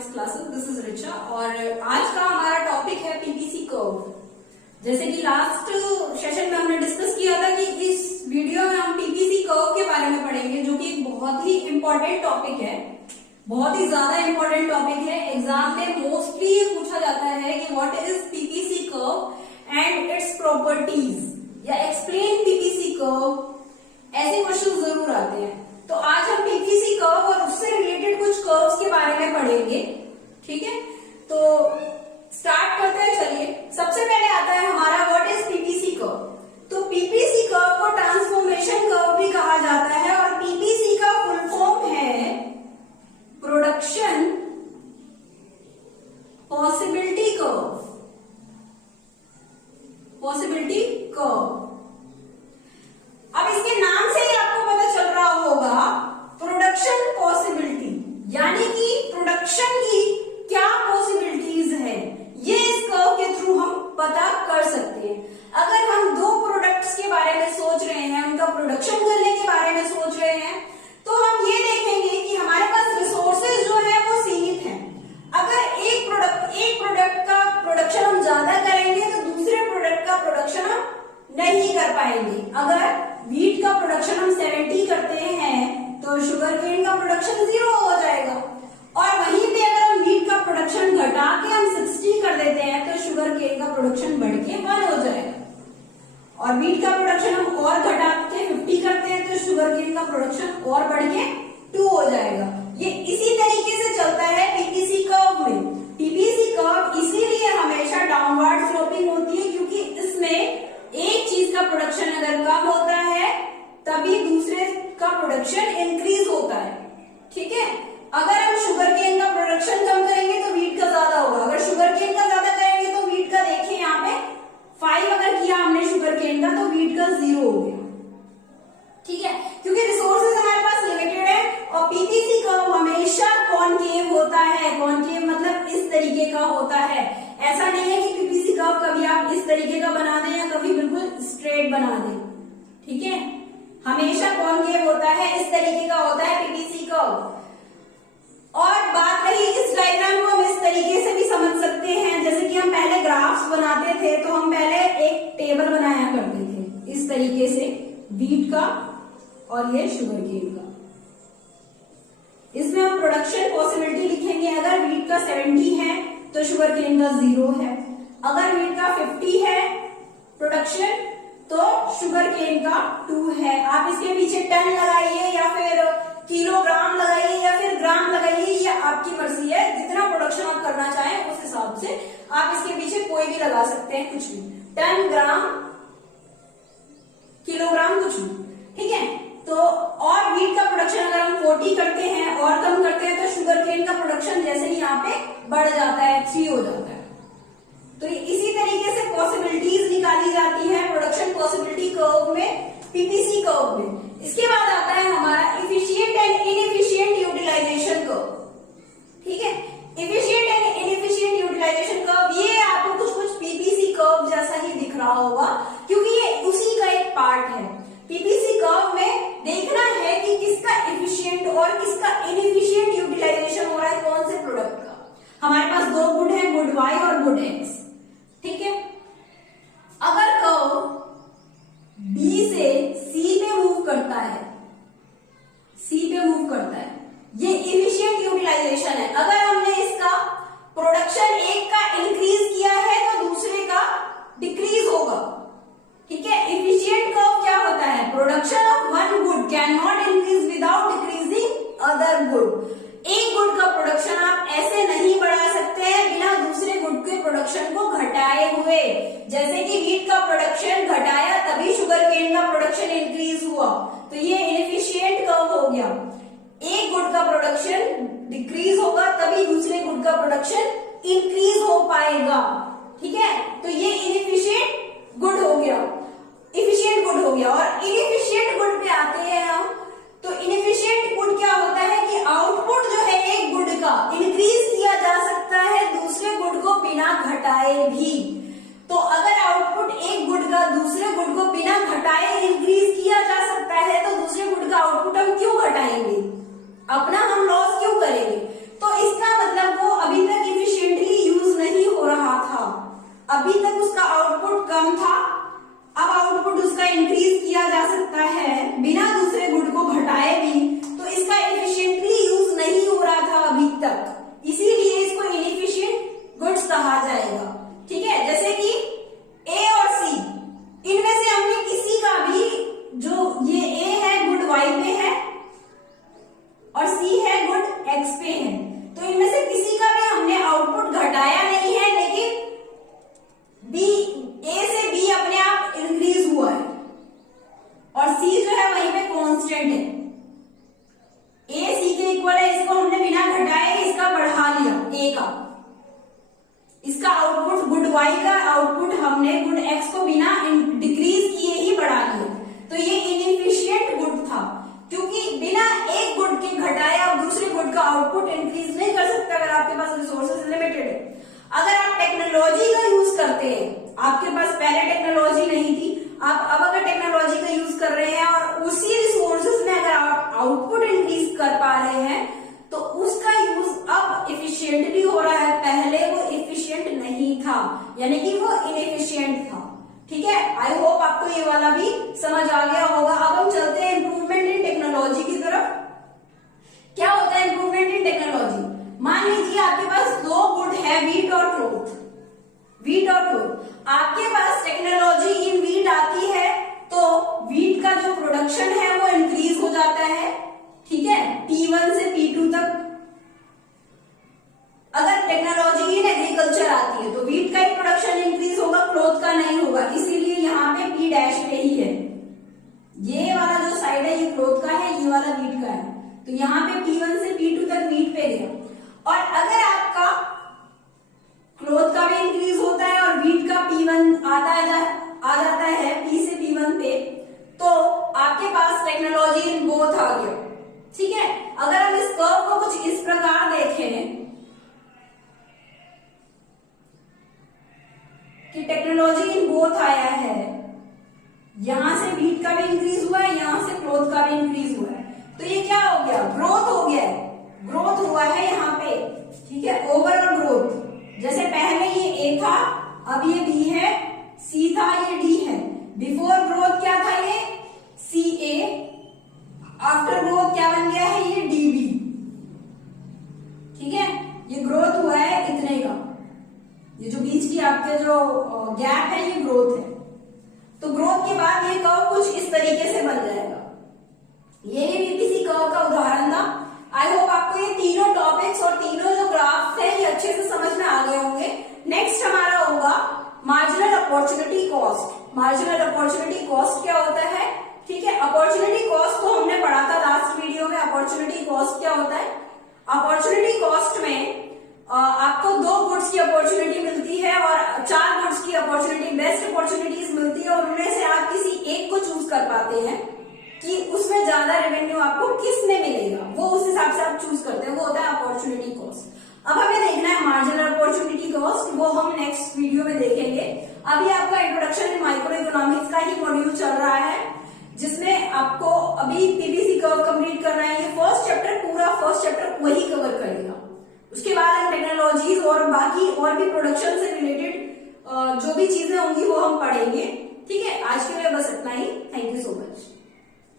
Mathematics classes. This is Richa और आज का हमारा टॉपिक है पीपीसी कर्व। जैसे कि लास्ट सेशन में हमने डिस्कस किया था कि इस वीडियो में हम पीपीसी कर्व के बारे में पढ़ेंगे, जो कि एक बहुत ही इंपॉर्टेंट टॉपिक है, बहुत ही ज्यादा इंपॉर्टेंट टॉपिक है। एग्जाम में मोस्टली ये पूछा जाता है कि what is PPC curve and its properties या एक्सप्लेन पीपीसी कर्व, ऐसे क्वेश्चन जरूर आते हैं। तो आज हम पीपीसी कर्व और उससे रिलेटेड कुछ कर्व्स के बारे में पढ़ेंगे, ठीक है। तो स्टार्ट करते हैं। चलिए, सबसे पहले आता है हमारा व्हाट इज पीपीसी कर्व। तो पीपीसी कर्व को ट्रांसफॉर्मेशन कर्व भी कहा जाता है और पीपीसी का फुल फॉर्म है production possibility curve. Possibility curve, अब इसके नाम से ही आपको पता चल रहा होगा प्रोडक्शन पॉसिबिलिटी, यानी कि प्रोडक्शन की क्या पॉसिबिलिटीज है, ये इस कर्व के थ्रू हम पता कर सकते हैं। अगर हम दो प्रोडक्ट्स के बारे में सोच रहे हैं, उनका प्रोडक्शन करने के बारे में सोच रहे हैं, तो हम ये देखेंगे कि हमारे पास रिसोर्सेज जो है वो सीमित हैं। अगर एक प्रोडक्ट का प्रोडक्शन हम ज्यादा करेंगे तो दूसरे प्रोडक्ट का प्रोडक्शन हम नहीं कर पाएंगे। अगर व्हीट का प्रोडक्शन हम 70 करते हैं तो शुगर केन का प्रोडक्शन 0 हो जाएगा, और वहीं पे अगर हम व्हीट का प्रोडक्शन घटा के हम 60 कर देते हैं तो शुगर केन का प्रोडक्शन बढ़ के 1 हो जाएगा, और व्हीट का प्रोडक्शन हम और घटा के 50 करते हैं तो शुगर केन का प्रोडक्शन और बढ़ के 2 हो जाएगा। ये इसी तरीके से चलता है पीपीसी कर्व में। पीपीसी कर्व इसीलिए हमेशा डाउनवर्ड स्लोपिंग होती है, क्योंकि इसमें एक चीज का प्रोडक्शन अगर कम होता है तभी दूसरे का प्रोडक्शन इंक्रीज होता है, ठीक है। अगर हम शुगर केन का प्रोडक्शन कम करेंगे तो व्हीट का ज्यादा होगा, अगर शुगर केन का ज्यादा करेंगे तो व्हीट का, देखिए यहाँ पे 5 अगर किया हमने शुगर केन का तो व्हीट का 0 हो गया, ठीक है, क्योंकि रिसोर्सेज हमारे पास लिमिटेड है। और पीपीसी कर्व हमेशा कॉनकेव होता है। कॉनकेव मतलब इस तरीके का होता है, ऐसा नहीं है कि पीपीसी कर्व कभी आप इस तरीके का बना दें या कभी बिल्कुल स्ट्रेट बना दें, ठीक है, हमेशा कॉनकेव होता है, इस तरीके का होता है पीपीसी कर्व। और बात रही इस डायग्राम को हम इस तरीके से भी समझ सकते हैं, जैसे कि हम पहले ग्राफ्स बनाते थे तो हम पहले एक टेबल बनाया करते थे इस तरीके से, व्हीट का और ये शुगर केन का। इसमें हम प्रोडक्शन पॉसिबिलिटी लिखेंगे। अगर व्हीट का 70 है तो शुगर केन का 0 है, अगर व्हीट का 50 है प्रोडक्शन तो शुगर केन का 2 है। आप इसके पीछे टन लगाइए या फिर किलोग्राम लगाइए या फिर ग्राम लगाइए, ये आपकी मर्जी है, जितना प्रोडक्शन आप करना चाहें उस हिसाब से आप इसके पीछे कोई भी लगा सकते हैं, कुछ भी, टन, ग्राम, किलोग्राम, कुछ भी, ठीक है। तो और व्हीट का प्रोडक्शन अगर हम 40 करते हैं और कम करते हैं तो शुगर केन का प्रोडक्शन जैसे ही यहाँ पे बढ़ जाता है, 3 हो जाता है। तो इसी तरीके से पॉसिबिलिटीज निकाली जाती है प्रोडक्शन पॉसिबिलिटी कर्व में, पीपीसी कर्व में। इसके बाद आता है हमारा efficient and inefficient utilisation curve, ठीक है। Efficient and inefficient utilisation curve, ये आपको कुछ कुछ पीपीसी कर्व जैसा ही दिख रहा होगा, क्योंकि ये उसी का एक पार्ट है। पीपीसी कर्व में देखना है कि किसका एफिशिएंट और किसका इनएफिशिएंट यूटिलाइजेशन हो रहा है, कौन से प्रोडक्ट का। हमारे पास 2 गुड है, गुड वाई और गुड एक्स, ठीक है। अगर कर्व बी से सी पे मूव करता है, ये इफिशिएंट यूटिलाइजेशन है। अगर हमने इसका प्रोडक्शन एक का इंक्रीज किया है तो दूसरे का डिक्रीज होगा, ठीक है। इफिशिएंट कर्व क्या होता है, production of one good can not increase without decreasing other good. एक गुड का प्रोडक्शन आप ऐसे नहीं बढ़ा सकते हैं बिना दूसरे गुड के प्रोडक्शन को घटाए हुए। जैसे कि व्हीट का प्रोडक्शन घटाया तभी शुगर केन का प्रोडक्शन इंक्रीज हुआ, तो ये इनएफिशिएंट कर्व हो गया। एक गुड का प्रोडक्शन डिक्रीज होगा तभी दूसरे गुड का प्रोडक्शन इंक्रीज हो पाएगा, ठीक है। तो ये इनएफिशिएंट गुड हो गया, इफिशिएंट गुड हो गया। और इनएफिशिएंट गुड पे आते हैं हम, तो इनएफिशिएंट गुड क्या होता है कि आउटपुट जो है एक गुड का इंक्रीज किया जा सकता है दूसरे गुड को बिना घटाए भी। तो अगर आउटपुट एक गुड का दूसरे गुड को बिना घटाए इंक्रीज किया जा सकता है तो दूसरे गुड का आउटपुट हम क्यों घटाएंगे, अपना हम लॉस क्यों करेंगे। तो इसका मतलब वो पहले टेक्नोलॉजी नहीं थी, आप अब अगर टेक्नोलॉजी का यूज कर रहे हैं और उसी रिसोर्सेज में अगर आप आउटपुट इंक्रीज कर पा रहे हैं तो उसका यूज अब इफिशियंटली हो रहा है, पहले वो इफिशियंट नहीं था, यानी कि वो इनएफिशिएंट था। ठीक है, आई होप आपको ये वाला भी समझ आ गया होगा। अब हम चलते हैं इंप्रूवमेंट इन टेक्नोलॉजी की तरफ। क्या होता है इंप्रूवमेंट इन टेक्नोलॉजी? मान लीजिए आपके पास दो गुड है, वीट और क्लोथ, वीट और क्लोथ। आपके पास टेक्नोलॉजी इन वीट आती है तो वीट का जो प्रोडक्शन है वो इंक्रीज हो जाता है। ठीक है, P1 से P2 तक। अगर टेक्नोलॉजी इन एग्रीकल्चर आती है तो वीट का ही प्रोडक्शन इंक्रीज होगा, क्लोथ का नहीं होगा, इसीलिए यहाँ पे P डैश पे ही है। ये वाला जो साइड है ये क्लोथ का है, ये वाला वीट का है, तो यहाँ पे P1 से P2 तक वीट पे गया। और अगर आपका क्लोथ का भी इंक्रीज होता है और वीट का P1 आ जाता है P से P1 पे, तो आपके पास टेक्नोलॉजी इन बोथ आ गया। ठीक है, अगर हम इस कर्व को कुछ इस प्रकार देखें कि टेक्नोलॉजी इन बोथ आया है, यहां से वीट का भी इंक्रीज हुआ है, यहां से क्लोथ का भी इंक्रीज हुआ है, तो ये क्या हो गया? ग्रोथ हो गया है, ग्रोथ हुआ है यहाँ पे। ठीक है, ओवरऑल ग्रोथ। जैसे पहले ये ए था, अब ये बी है, सी था, ये डी है। बिफोर ग्रोथ क्या था? ये सी ए, आफ्टर ग्रोथ क्या बन गया है? ये डी बी। ठीक है, ये ग्रोथ हुआ है इतने का, ये जो बीच की आपके जो गैप है ये ग्रोथ है। तो ग्रोथ के बाद ये कर्व कुछ इस तरीके से बन जाएगा। ये बीपीसी कर्व का उदाहरण था। आई होप आपको ये तीनों टॉपिक्स और तीनों जो ग्राफ्स है ये अच्छे से समझ में आ गए होंगे। नेक्स्ट हमारा होगा marginal opportunity cost. Marginal opportunity cost क्या होता है? ठीक है, अपॉर्चुनिटी कॉस्ट तो हमने पढ़ा था लास्ट वीडियो में। अपॉर्चुनिटी कॉस्ट क्या होता है? अपॉर्चुनिटी कॉस्ट में आपको दो गुड्स की अपॉर्चुनिटी मिलती है और चार गुड्स की अपॉर्चुनिटी, बेस्ट अपॉर्चुनिटीज मिलती है, और उनमें से आप किसी एक को चूज कर पाते हैं कि उसमें ज्यादा रेवेन्यू आपको किस में मिलेगा, वो उस हिसाब से आप चूज करते हैं, वो होता है अपॉर्चुनिटी कॉस्ट। अब हमें देखना है मार्जिनल अपॉर्चुनिटी कॉस्ट, वो हम नेक्स्ट वीडियो में देखेंगे। अभी आपका इंट्रोडक्शन इन माइक्रो इकोनॉमिक्स का ही मॉड्यूल चल रहा है, जिसमें आपको अभी पीपीसी कर्व कंप्लीट करना है। ये फर्स्ट चैप्टर, पूरा फर्स्ट चैप्टर वही कवर करेगा। उसके बाद हम टेक्नोलॉजीज और बाकी और भी प्रोडक्शन से रिलेटेड जो भी चीजें होंगी वो हम पढ़ेंगे।